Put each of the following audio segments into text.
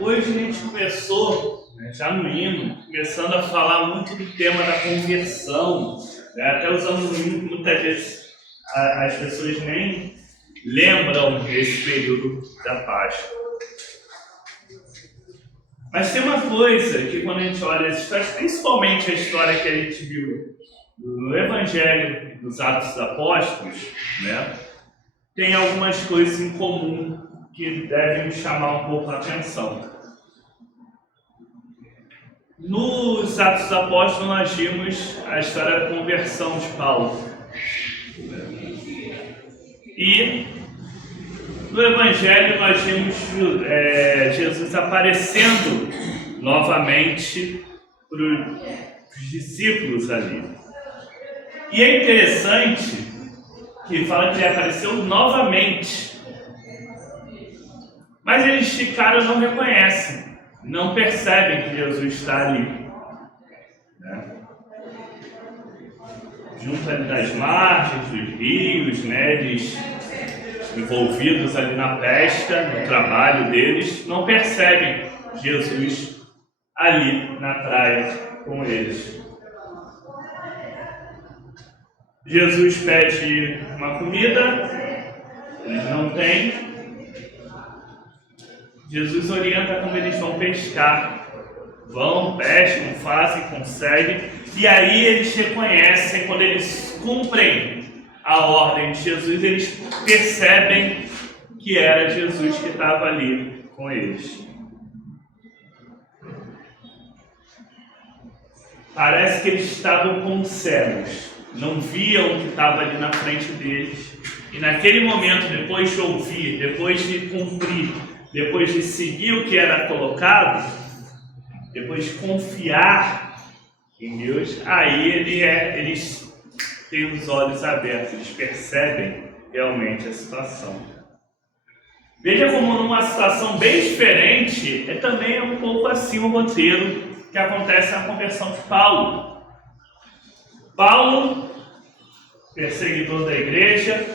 Hoje a gente começou, já no hino, começando a falar muito do tema da conversão, até usando no hino, muitas vezes as pessoas nem lembram desse período da Páscoa. Mas tem uma coisa que quando a gente olha as histórias, principalmente a história que a gente viu no Evangelho dos Atos dos Apóstolos, tem algumas coisas em comum que devem chamar um pouco a atenção. Nos Atos dos Apóstolos nós vimos a história da conversão de Paulo. E no Evangelho nós vimos Jesus aparecendo novamente para os discípulos ali. E é interessante que fala que ele apareceu novamente. Mas eles de cara não reconhecem, não percebem que Jesus está ali. Junto ali das margens, dos rios, eles envolvidos ali na pesca, no trabalho deles, não percebem Jesus ali na praia com eles. Jesus pede uma comida, eles não têm. Jesus orienta como eles vão pescar. Vão, pescam, fazem, conseguem. E aí eles reconhecem, quando eles cumprem a ordem de Jesus, eles percebem que era Jesus que estava ali com eles. Parece que eles estavam como cegos, não viam o que estava ali na frente deles. E naquele momento, depois de ouvir, depois de cumprir, depois de seguir o que era colocado, depois de confiar em Deus, aí eles têm os olhos abertos, eles percebem realmente a situação. Veja como numa situação bem diferente, também um pouco assim o roteiro que acontece na conversão de Paulo. Paulo, perseguidor da igreja,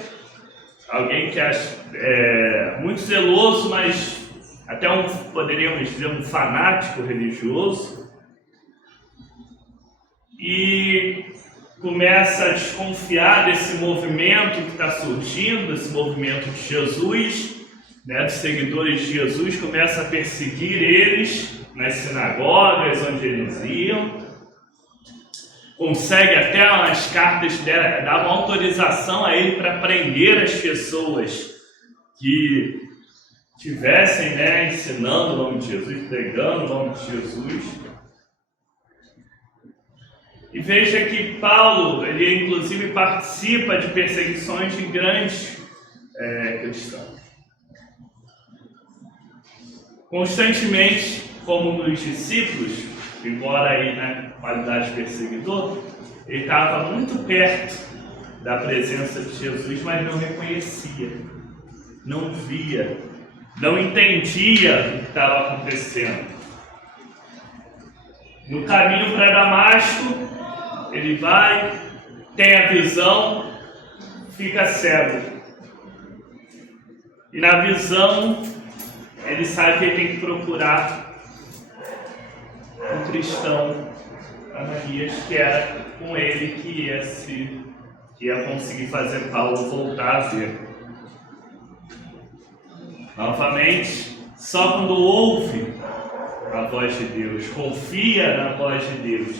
alguém que é muito zeloso, mas até poderíamos dizer um fanático religioso, e começa a desconfiar desse movimento que está surgindo, desse movimento de Jesus, dos seguidores de Jesus, começa a perseguir eles nas sinagogas onde eles iam, consegue até umas cartas, davam autorização a ele para prender as pessoas que estivessem ensinando o nome de Jesus, pregando o nome de Jesus. E veja que Paulo, ele inclusive participa de perseguições de grandes cristãos. Constantemente, como nos discípulos, embora aí na qualidade de perseguidor, ele estava muito perto da presença de Jesus, mas não reconhecia, não via, não entendia o que estava acontecendo. No caminho para Damasco, ele vai, tem a visão, fica cego. E na visão, ele sabe que ele tem que procurar um cristão, Ananias, que era com ele que ia conseguir fazer Paulo voltar a ver. Novamente, só quando ouve a voz de Deus, confia na voz de Deus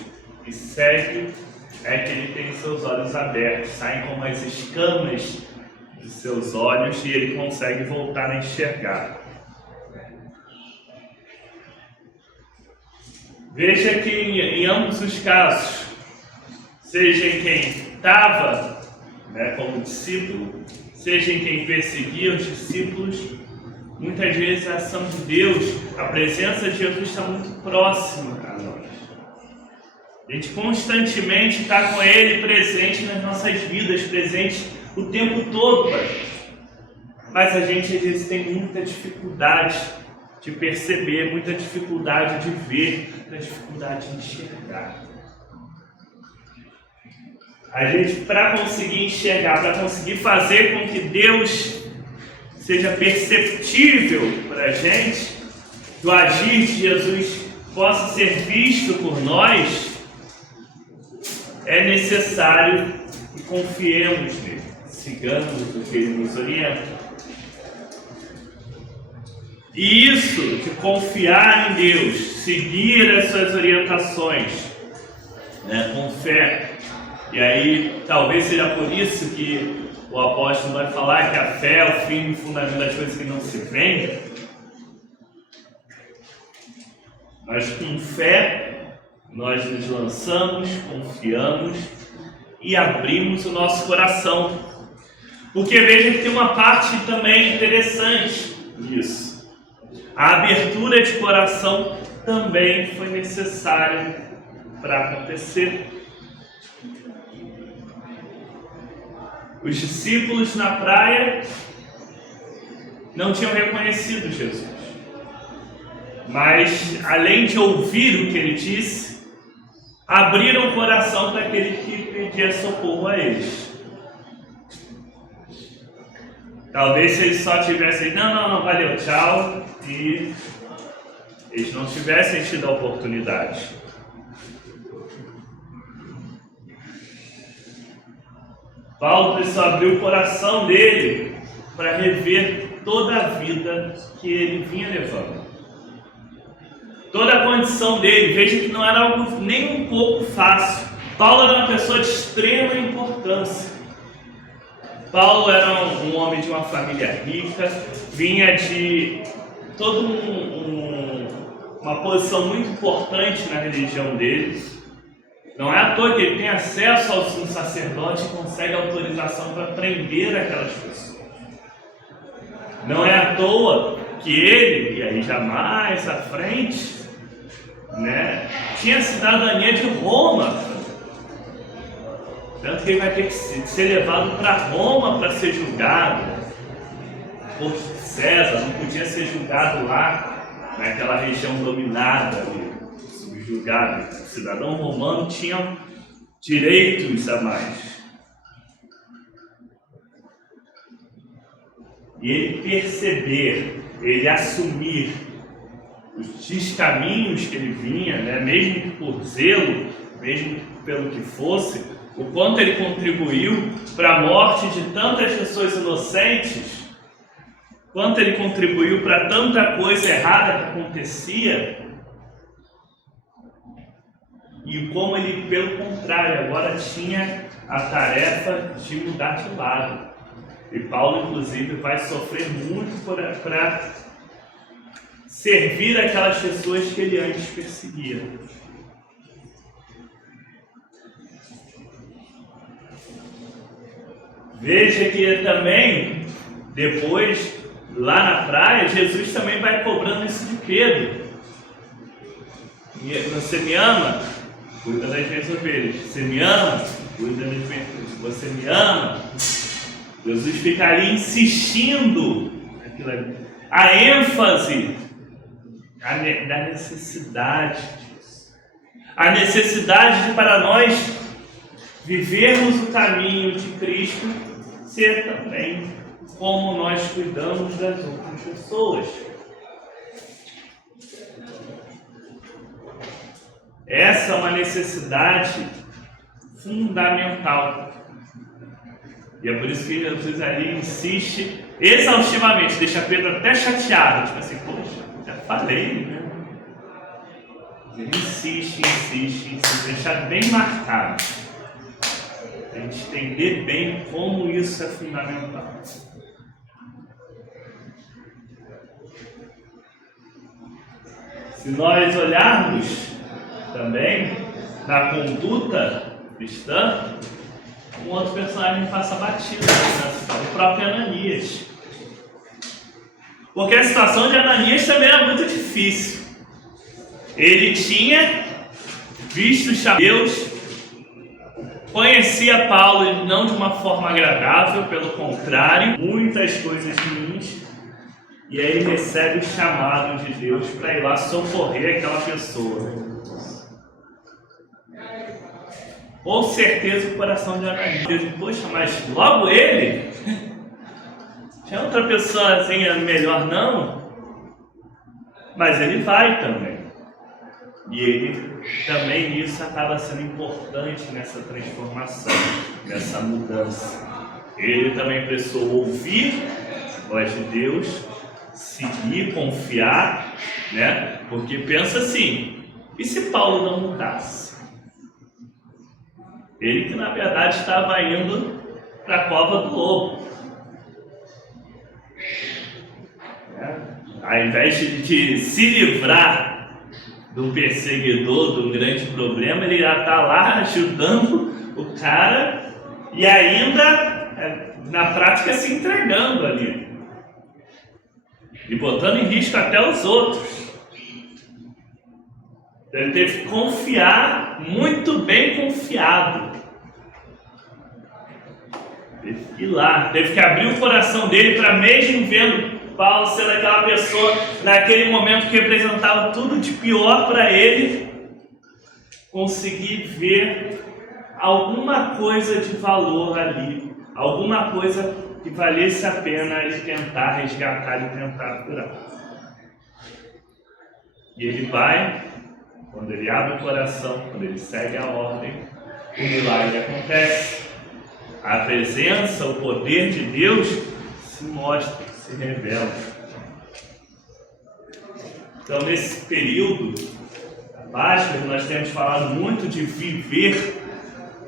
e segue, é que ele tem seus olhos abertos, saem como as escamas de seus olhos e ele consegue voltar a enxergar. Veja que em ambos os casos, seja em quem estava como discípulo, seja em quem perseguia os discípulos, muitas vezes a ação de Deus, a presença de Jesus está muito próxima a nós. A gente constantemente está com Ele presente nas nossas vidas, presente o tempo todo para a gente. Mas a gente às vezes tem muita dificuldade de perceber, muita dificuldade de ver, muita dificuldade de enxergar. A gente, para conseguir enxergar, para conseguir fazer com que Deus seja perceptível para a gente, que o agir de Jesus possa ser visto por nós, é necessário que confiemos nele, sigamos o que ele nos orienta. E isso de confiar em Deus, seguir as suas orientações, com fé. E aí, talvez seja por isso que o apóstolo vai falar que a fé é o fim e o fundamento das coisas que não se veem. Mas com fé, nós nos lançamos, confiamos e abrimos o nosso coração. Porque veja que tem uma parte também interessante nisso. A abertura de coração também foi necessária para acontecer. Os discípulos na praia não tinham reconhecido Jesus. Mas, além de ouvir o que ele disse, abriram o coração para aquele que pedia socorro a eles. Talvez se eles só tivessem, não, valeu, tchau, e eles não tivessem tido a oportunidade. Paulo precisou abrir o coração dele para rever toda a vida que ele vinha levando. Toda a condição dele, veja que não era algo nem um pouco fácil. Paulo era uma pessoa de extrema importância. Paulo era um homem de uma família rica, vinha de toda uma posição muito importante na religião dele. Não é à toa que ele tem acesso ao sumo sacerdote e consegue autorização para prender aquelas pessoas. Não é à toa que ele, e aí jamais à frente, tinha cidadania de Roma. Tanto que ele vai ter que ser levado para Roma para ser julgado. Por César, não podia ser julgado lá, naquela região dominada ali, subjugada. O cidadão romano tinha direitos a mais. E ele perceber, ele assumir os descaminhos que ele vinha, mesmo que por zelo, mesmo pelo que fosse, o quanto ele contribuiu para a morte de tantas pessoas inocentes, quanto ele contribuiu para tanta coisa errada que acontecia, e como ele, pelo contrário, agora tinha a tarefa de mudar de lado. E Paulo, inclusive, vai sofrer muito para servir aquelas pessoas que ele antes perseguia. Veja que também, depois, lá na praia, Jesus também vai cobrando isso de Pedro. Você me ama? Cuida das minhas ovelhas. Você me ama? Cuida das minhas ovelhas. Você me ama? Jesus ficaria insistindo naquilo ali. A ênfase da necessidade disso. A necessidade de, para nós vivermos o caminho de Cristo, ser também como nós cuidamos das outras pessoas. Essa é uma necessidade fundamental. E é por isso que Jesus ali insiste exaustivamente, deixa Pedro até chateado, tipo assim, poxa, já falei, né? Ele insiste, deixar bem marcado. A gente entender bem como isso é fundamental. Se nós olharmos também na conduta cristã, um outro personagem passa batido, o próprio Ananias. Porque a situação de Ananias também era muito difícil. Ele tinha visto Deus, conhecia Paulo não de uma forma agradável, pelo contrário, muitas coisas ruins, e aí ele recebe o chamado de Deus para ir lá socorrer aquela pessoa. Com certeza o coração de Ananias, poxa, mas logo ele? Tinha outra pessoazinha melhor não? mas ele vai também. E ele também nisso acaba sendo importante nessa transformação, nessa mudança. Ele também precisou ouvir a voz de Deus, seguir, confiar, né? Porque pensa assim, e se Paulo não mudasse? Ele que na verdade estava indo para a cova do lobo. Ao invés de se livrar do perseguidor, do grande problema, ele já está lá ajudando o cara e ainda, na prática, se entregando ali. E botando em risco até os outros. Então, ele teve que confiar, muito bem confiado. Teve que ir lá, teve que abrir o coração dele para, mesmo vendo Paulo sendo aquela pessoa, naquele momento que representava tudo de pior para ele, conseguir ver alguma coisa de valor ali, alguma coisa que valesse a pena ele tentar resgatar e tentar curar. E ele vai, quando ele abre o coração, quando ele segue a ordem, o milagre acontece. A presença, o poder de Deus se mostra, se revela. Então, nesse período básico, nós temos falado muito de viver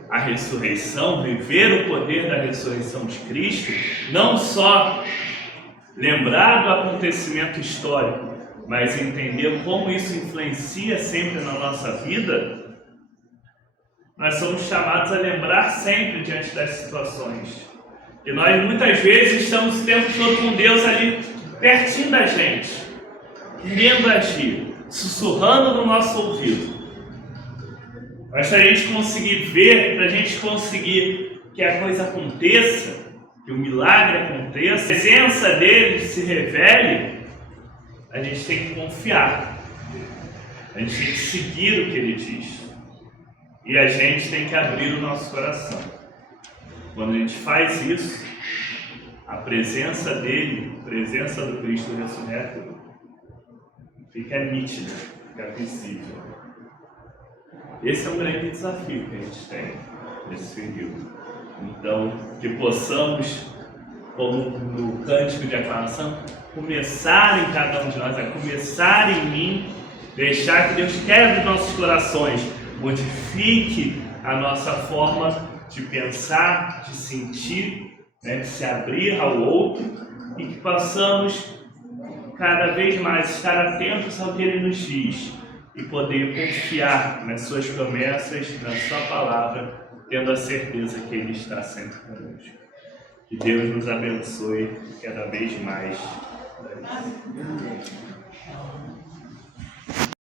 a ressurreição, viver o poder da ressurreição de Cristo, não só lembrar do acontecimento histórico, mas entender como isso influencia sempre na nossa vida. Nós somos chamados a lembrar sempre diante das situações. E nós muitas vezes estamos o tempo todo com Deus ali pertinho da gente, querendo agir, sussurrando no nosso ouvido. Mas se a gente conseguir ver, para a gente conseguir que a coisa aconteça, que o milagre aconteça, a presença dele se revele, a gente tem que confiar. A gente tem que seguir o que ele diz. E a gente tem que abrir o nosso coração. Quando a gente faz isso, a presença dele, a presença do Cristo ressurreto, fica nítida, fica visível. Esse é um grande desafio que a gente tem nesse período. Então, que possamos, como no cântico de aclamação, começar em cada um de nós, a começar em mim, deixar que Deus quebre nossos corações, modifique a nossa forma de pensar, de sentir, né, de se abrir ao outro, e que possamos cada vez mais estar atentos ao que Ele nos diz e poder confiar nas suas promessas, na sua palavra, tendo a certeza que Ele está sempre conosco. Que Deus nos abençoe cada vez mais.